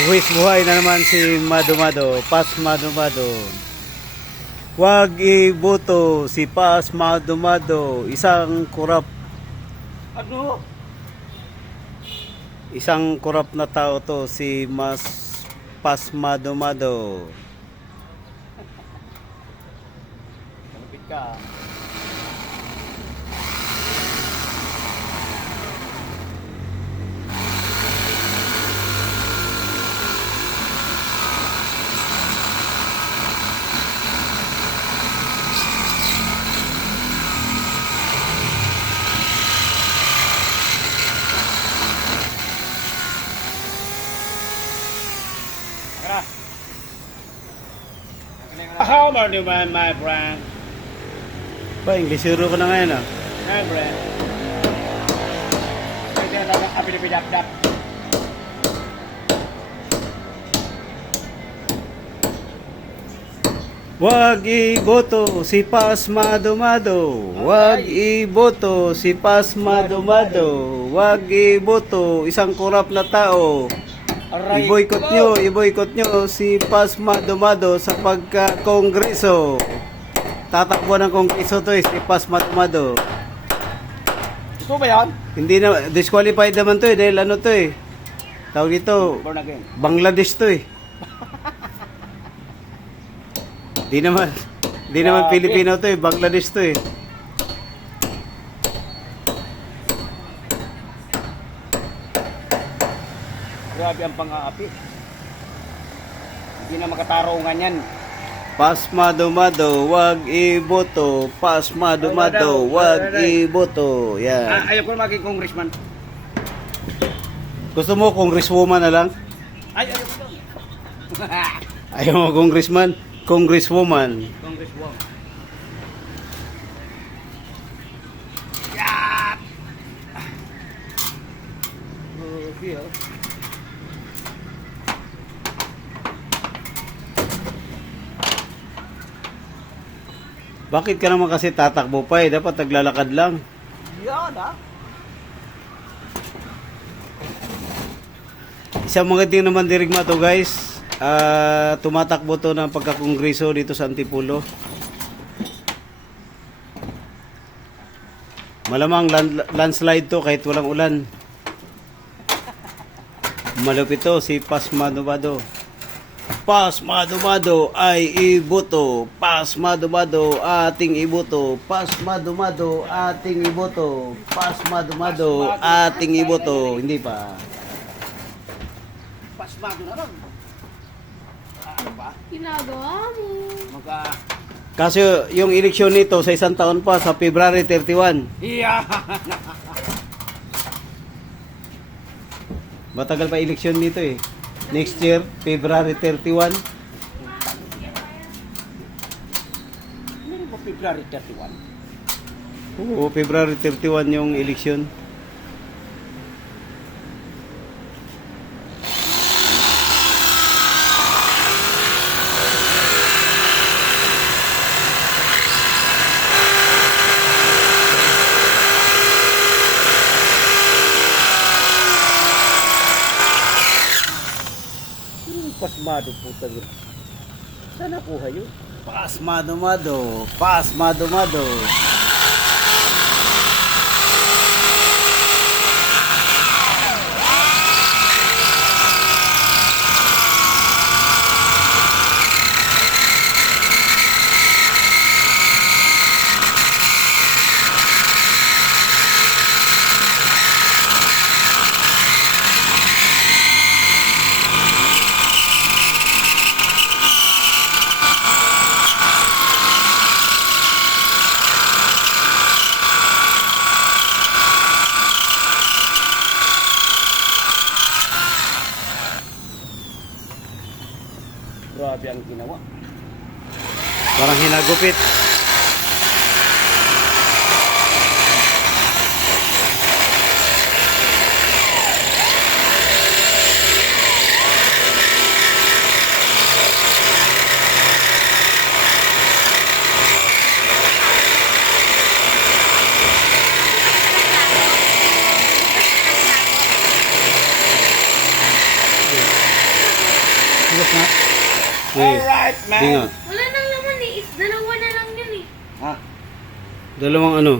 Buwis buhay na naman si Mado-Mado, Pas Mado-Mado. Huwag iboto si Pas Mado-Mado, isang kurap. Ano? Isang kurap na tao to si Pas Mado-Mado. Malapit ka. Tara. How are you, my friend? Ba, Inglesero ko na ngayon ah. My friend. Pwede na lang apilipidap-dap. Huwag iboto si Pas Mado-Mado. Huwag iboto si Pas Mado-Mado. Huwag iboto isang kurap na tao. Aray I-boycott nyo si Pas Mado-Mado sa pagka-kongreso. Tatakbo ng kongreso to si Pas Mado-Mado. Ito ba yan? Hindi na, disqualified naman to dahil ano to tawag dito, Born again. Bangladesh to Di naman Grabe. Pilipino to Bangladesh to Grabe ang pang-aapi. Hindi na makatarungan yan. Pas Mado-Mado, wag iboto. Pas Mado-Mado, wag iboto. Yan. Ayaw ko na maging congressman. Gusto mo congresswoman na lang? Ayaw ko doon. Ayaw mo congressman? Congresswoman. Congresswoman. Yeah. Bakit ka naman kasi tatakbo pa Dapat naglalakad lang. Yan ah. Isang magating naman dirigma to guys. Tumatakbo to ng pagkakongreso dito sa Antipolo. Malamang landslide to kahit walang ulan. Malupit to si Pas Mado-Mado. Pas Mado-Mado ay iboto. Pas Mado-Mado ating iboto. Pas Mado-Mado ating iboto. Pas Mado-Mado ating iboto. Hindi pa. Pasmado na lang. Ano ba? Ginagawa mo. Kaso yung eleksyon nito sa isang taon pa sa February 31. Yeah. Matagal pa eleksyon dito Next year, February 31. Ano ba February 31? Oo, February 31 yung eleksyon. Pasmado puta yun. Saan nakuha yun? Pas Mado-Mado, Pas Mado-Mado. Grabe ang ginawa. Parang hinagupit. Alright, man. Di nga. Wala nang laman eh. Dalawa na lang yun eh. Ha? Dalawang ano.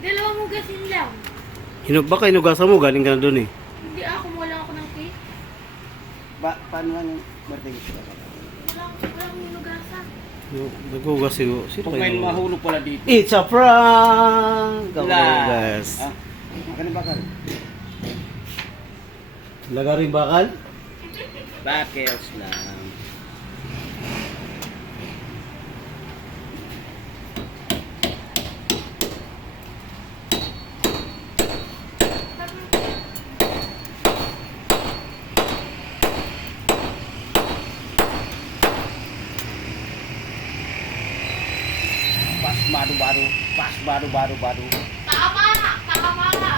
Dalawang hugasin lang. Baka inugasan mo, galing ka na doon eh. Hindi ako, wala ako ng cake. Paano lang yung birthday? Walang hinugasan. Naghugas siguro. Sino Kung may kayo? mahulog pala dito. It's a prank! Kamugas. Ah, magaling bakal. Lagaring bakal? Bakels lang. Pas baru-baru, pas baru-baru. Tama na! Tama na!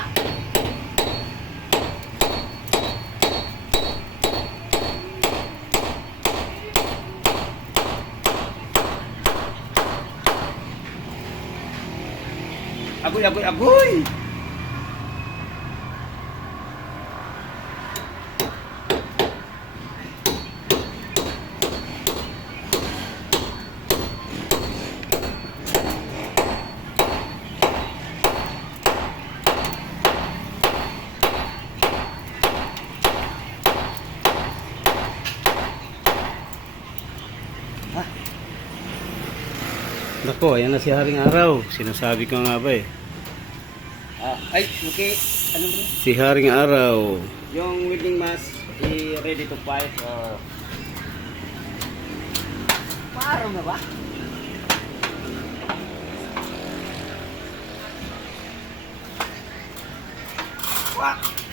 Agoy, agoy, agoy! Nako, ayan na si Haring Araw. Sinasabi ko nga ba eh. Ay, okay. Ano ba? Si Haring Araw. Yung wedding mask, ready to fight or... Paaraw na ba? What?